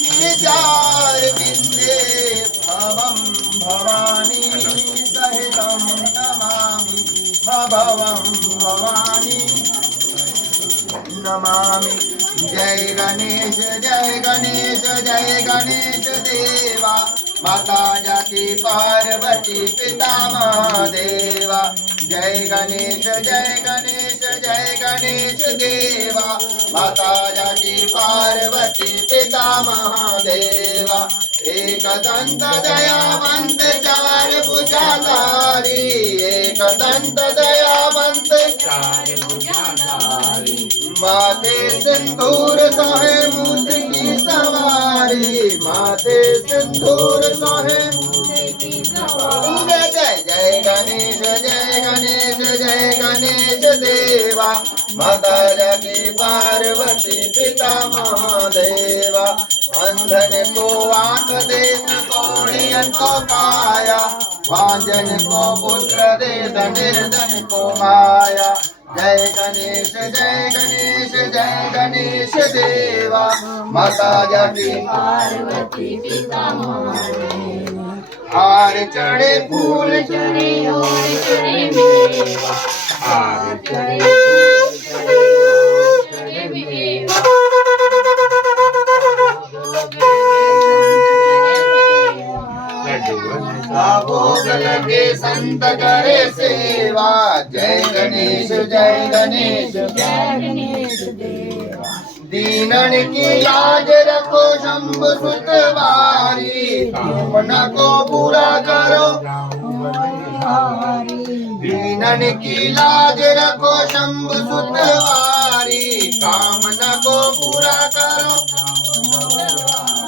गिरिजारविन्दे भवं भवानी सहितं नमामि भवं भवानी नमामि। जय गणेश जय गणेश जय गणेश देवा माता जाकी पार्वती पिता महादेवा। जय गणेश जय गणेश जय गणेश देवा माता जाकी पार्वती पिता महादेवा। एक दंत दयावंत चार भुजाधारी एक दंत दयावंत चार भुजाधारी माथे सिंदूर सोहे मूस की सवारी माथे सिंदूर सोहे जय जय गणेश जय गणेश जय गणेश देवा माता जाकी पार्वती पिता महादेवा। अंधन को आंख देत कोढ़ियन को काया वांजन को पुत्र देत निर्धन को माया। जय गणेश जय गणेश जय गणेश देवा माता जाकी पार्वती पिता महादेवा। हार चढ़े फूल चढ़े और चढ़े मेवा हार चढ़े फूल चढ़े और चढ़े मेवा। भोग लगे संत करे सेवा जय गणेश जय गणेश जय गणेश देवा। दीनन की लाज रखो शंभु सुत बारी कामना को पूरा करो दीनन की लाज रखो शंभु सुत बारी कामना को पूरा करो।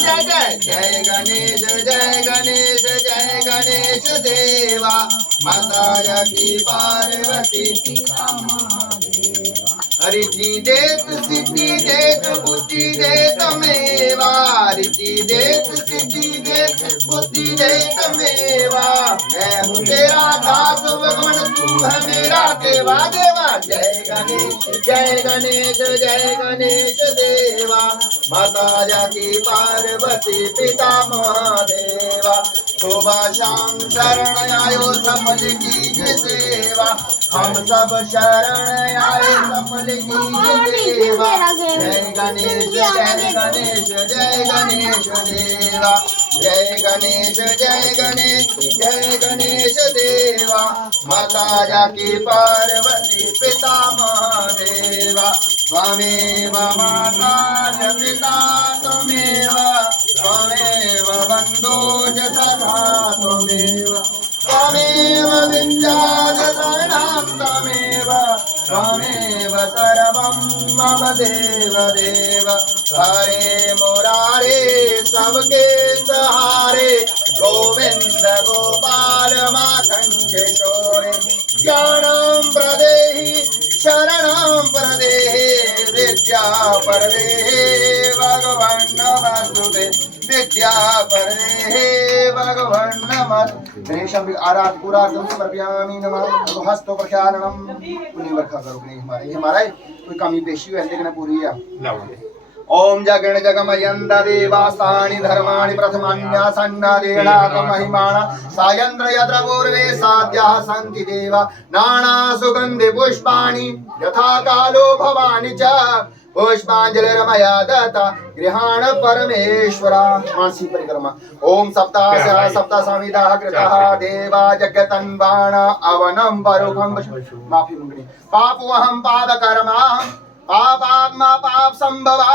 जय जय जय गणेश जय गणेश जय गणेश देवा माता जाकी पार्वती पिता महादेवा। हरिति देत सिद्धि देत बुद्धि देत मेवा हरिति देत सिद्धि देत बुद्धि देत मेवा। मैं हूँ तेरा दास भगवान तू है मेरा देवा देवा। जय गणेश जय गणेश जय गणेश देवा माता जाकी पार्वती पिता महादेवा। सुबह शाम शरण आयो सफल कीज सेवा हम सब शरण आए सफल कीज सेवा। जय गणेश जय गणेश जय गणेश देवा जय गणेश जय गणेश जय गणेश देवा माता जाकी पार्वती पिता महादेवा। त्वमेव माता च पिता त्वमेव त्वमेव बन्धो च सखा त्वमेव त्वमेव विद्या च शरणं त्वमेव त्वमेव सर्वं मम देव देव। हरे मुरारे सबके सहारे गोविंद गोपाल माखन किशोरे। ज्ञानं प्रदेहि शरणं प्रदेहि विद्या प्रदेहि भगवन् नमस्तुते विद्या प्रदेहि भगवन् नमस्तुते। गणेशं आराध पूरार्धं समर्पयामि नमः। हस्तो प्रख्याननं पुण्य वर्खा करो गणेश महाराज। ये महाराज कोई कमी पेशी है लेकिन पूरी है। ओम जगण जगमयंद देवास्तानि धर्माणि प्रथमान्यासन्नादेनाक महिमाना सायन्द्र यत्र पूर्वे साध्याः सन्ति देवा नाना सुगन्धि पुष्पाणि यथा कालो भवानि च पुष्पांजलिर्मया दत्ता गृहाण परमेश्वरा। मानसी परिक्रमा। ओम सप्ताह सप्ताह संविदा कृतः देवा जगतन्वाण अवनं परोखं माफी मंगनी पापोऽहं पापकर्मा पापात्मा पाप संभवा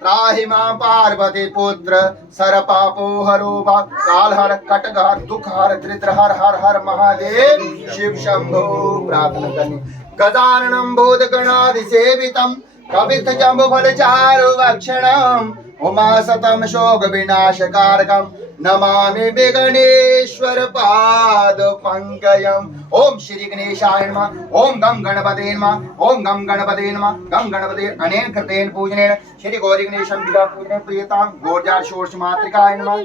त्राहि मां पार्वती पुत्र सर पापो हरो काल हर कटक हर दुख हर दरिद्र हर हर हर महादेव शिव शंभो। प्रार्थना करनी। गजाननं भूतगणाधिसेवितं कवित जम्बु फलचारु भक्षणम् उमा सतम शोक विनाशकारकम् नमामि विघ्नेश्वर पाद पंकजम्। ओम श्री गणेशाय नमः। ओम गम गणपते नमः। ओम गम गणपते नमः। गम गणपते अनेन कृतेन पूजनेन श्री गौरी गणेशं विदा पूजने प्रियतां गोर्जा षोडश मातृकाय नमः।